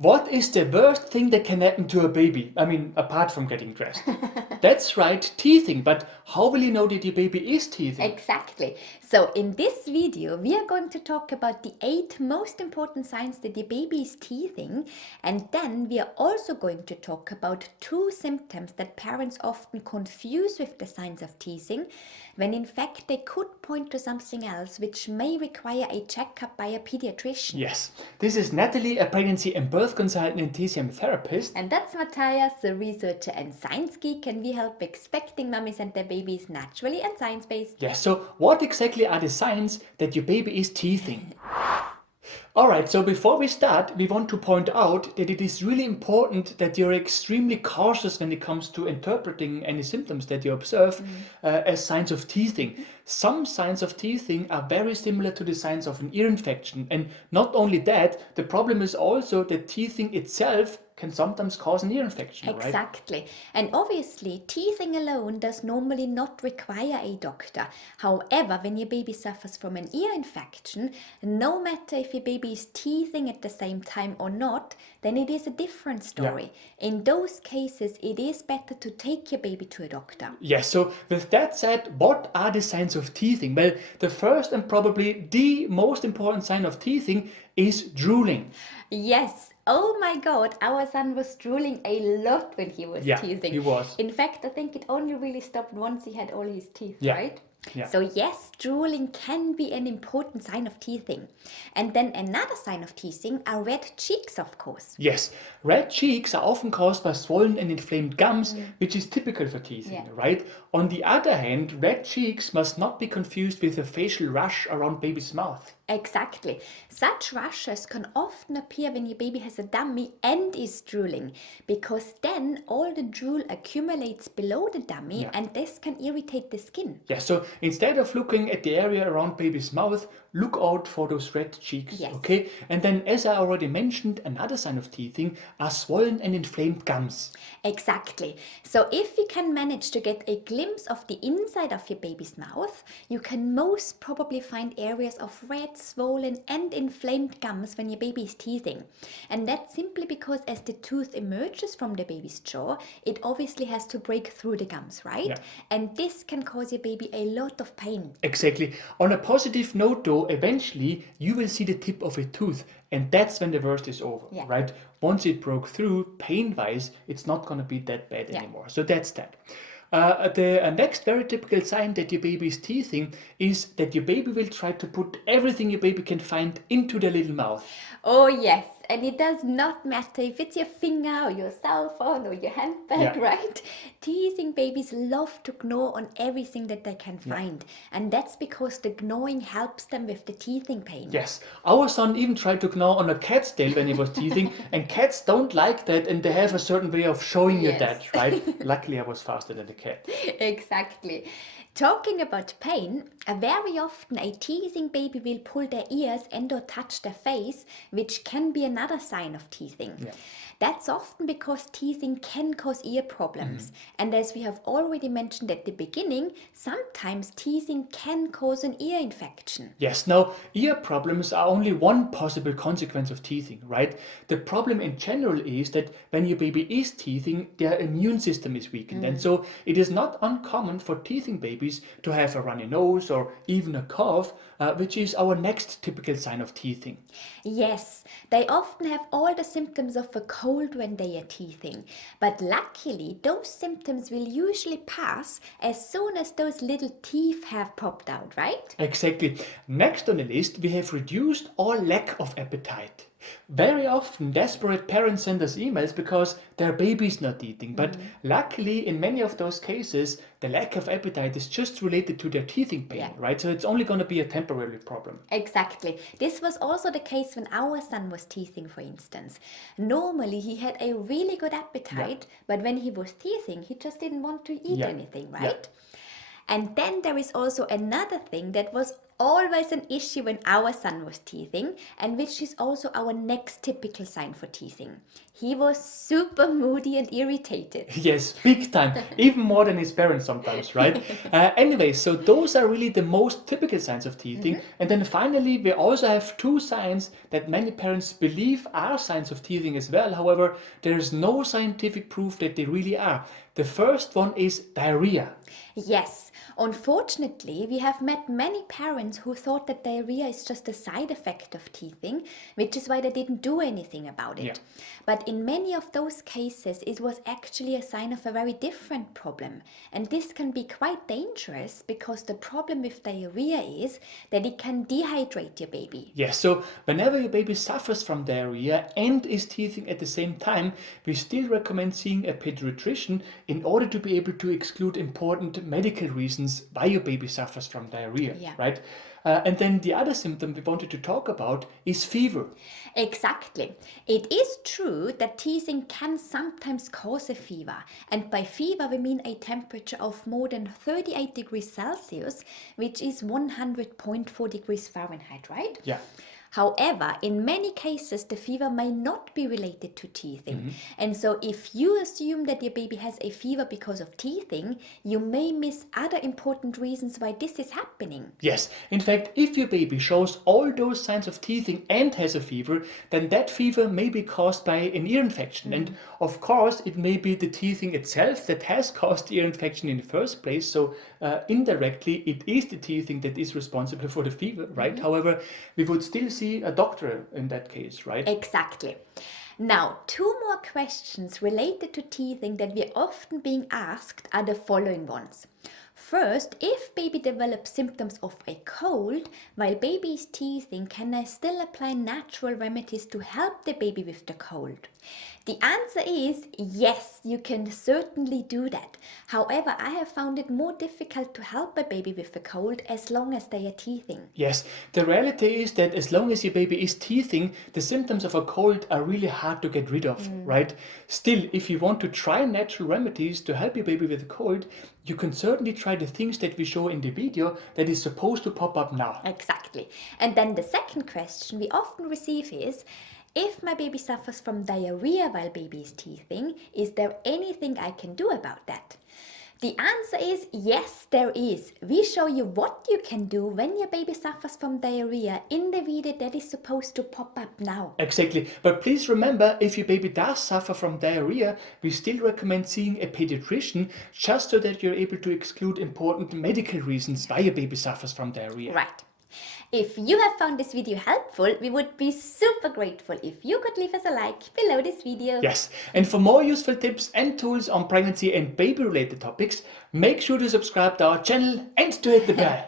What is the worst thing that can happen to a baby? I mean, apart from getting dressed. That's right, teething. But how will you know that your baby is teething? Exactly. So in this video, we are going to talk about the 8 most important signs that your baby is teething. And then we are also going to talk about 2 symptoms that parents often confuse with the signs of teething, when in fact they could point to something else which may require a checkup by a pediatrician. Yes, this is Nathalie, a pregnancy and birth consultant and TCM therapist. And that's Mathias, the researcher and science geek, and we help expecting mummies and their babies naturally and science-based. Yes, so what exactly are the signs that your baby is teething? Alright, so before we start, we want to point out that it is really important that you're extremely cautious when it comes to interpreting any symptoms that you observe as signs of teething. Some signs of teething are very similar to the signs of an ear infection, and not only that, the problem is also that teething itself can sometimes cause an ear infection, right? Exactly. And obviously, teething alone does normally not require a doctor. However, when your baby suffers from an ear infection, no matter if your baby is teething at the same time or not, then it is a different story. Yeah. In those cases, it is better to take your baby to a doctor. Yes, so with that said, what are the signs of teething? Well, the first and probably the most important sign of teething is drooling. Yes. Oh my God, our son was drooling a lot when he was teething. He was. In fact, I think it only really stopped once he had all his teeth, right? Yeah. So yes, drooling can be an important sign of teething. And then another sign of teething are red cheeks, of course. Yes, red cheeks are often caused by swollen and inflamed gums, which is typical for teething, right? On the other hand, red cheeks must not be confused with a facial rash around baby's mouth. Exactly. Such rashes can often appear when your baby has a dummy and is drooling, because then all the drool accumulates below the dummy and this can irritate the skin. Yeah, so instead of looking at the area around baby's mouth, look out for those red cheeks, okay? And then, as I already mentioned, another sign of teething are swollen and inflamed gums. Exactly. So if you can manage to get a glimpse of the inside of your baby's mouth, you can most probably find areas of red, swollen and inflamed gums when your baby is teething. And that's simply because as the tooth emerges from the baby's jaw, it obviously has to break through the gums, right? Yeah. And this can cause your baby a lot of pain. Exactly. On a positive note though, eventually you will see the tip of a tooth, and that's when the worst is over, right? Once it broke through, pain-wise, it's not going to be that bad anymore. So that's that. The next very typical sign that your baby is teething is that your baby will try to put everything your baby can find into their little mouth. Oh yes, and it does not matter if it's your finger or your cell phone or your handbag, right? Teething babies love to gnaw on everything that they can find, and that's because the gnawing helps them with the teething pain. Yes, our son even tried to gnaw on a cat's tail when he was teething, and cats don't like that, and they have a certain way of showing you that, right? Luckily I was faster than the cat. Exactly. Talking about pain, very often a teething baby will pull their ears and or touch their face, which can be another sign of teething. Yeah. That's often because teething can cause ear problems. And as we have already mentioned at the beginning, sometimes teething can cause an ear infection. Yes, now ear problems are only one possible consequence of teething, right? The problem in general is that when your baby is teething, their immune system is weakened. And so it is not uncommon for teething babies to have a runny nose or even a cough, which is our next typical sign of teething. Yes, they often have all the symptoms of a cold when they are teething, but luckily those symptoms will usually pass as soon as those little teeth have popped out, right? Exactly. Next on the list, we have reduced or lack of appetite. Very often desperate parents send us emails because their baby's not eating, but luckily in many of those cases the lack of appetite is just related to their teething pain, right? So it's only going to be a temporary problem. Exactly. This was also the case when our son was teething, for instance. Normally he had a really good appetite, but when he was teething he just didn't want to eat anything, right? And then there is also another thing that was always an issue when our son was teething, and which is also our next typical sign for teething. He was super moody and irritated. Yes, big time, even more than his parents sometimes, right? Anyway, so those are really the most typical signs of teething. And then finally, we also have two signs that many parents believe are signs of teething as well. However, there is no scientific proof that they really are. The first one is diarrhea. Yes, unfortunately, we have met many parents who thought that diarrhea is just a side effect of teething, which is why they didn't do anything about it. Yeah. But in many of those cases, it was actually a sign of a very different problem. And this can be quite dangerous because the problem with diarrhea is that it can dehydrate your baby. Yes, so whenever your baby suffers from diarrhea and is teething at the same time, we still recommend seeing a pediatrician in order to be able to exclude important medical reasons why your baby suffers from diarrhea, Yeah. right? And then the other symptom we wanted to talk about is fever. Exactly. It is true that teething can sometimes cause a fever. And by fever, we mean a temperature of more than 38 degrees Celsius, which is 100.4 degrees Fahrenheit, right? Yeah. However, in many cases, the fever may not be related to teething. And so if you assume that your baby has a fever because of teething, you may miss other important reasons why this is happening. Yes, in fact, if your baby shows all those signs of teething and has a fever, then that fever may be caused by an ear infection. And of course, it may be the teething itself that has caused the ear infection in the first place. So indirectly, it is the teething that is responsible for the fever, right? However, we would still see a doctor in that case, right? Exactly. Now, two more questions related to teething that we are often being asked are the following ones. First, if baby develops symptoms of a cold while baby is teething, can I still apply natural remedies to help the baby with the cold? The answer is yes, you can certainly do that. However, I have found it more difficult to help a baby with a cold as long as they are teething. Yes, the reality is that as long as your baby is teething, the symptoms of a cold are really hard to get rid of, right? Still, if you want to try natural remedies to help your baby with a cold, you can certainly try the things that we show in the video that is supposed to pop up now. Exactly. And then the second question we often receive is, if my baby suffers from diarrhea while baby is teething, is there anything I can do about that? The answer is yes, there is. We show you what you can do when your baby suffers from diarrhea in the video that is supposed to pop up now. Exactly. But please remember, if your baby does suffer from diarrhea, we still recommend seeing a pediatrician just so that you're able to exclude important medical reasons why your baby suffers from diarrhea. Right. If you have found this video helpful, we would be super grateful if you could leave us a like below this video. Yes, and for more useful tips and tools on pregnancy and baby related topics, make sure to subscribe to our channel and to hit the bell.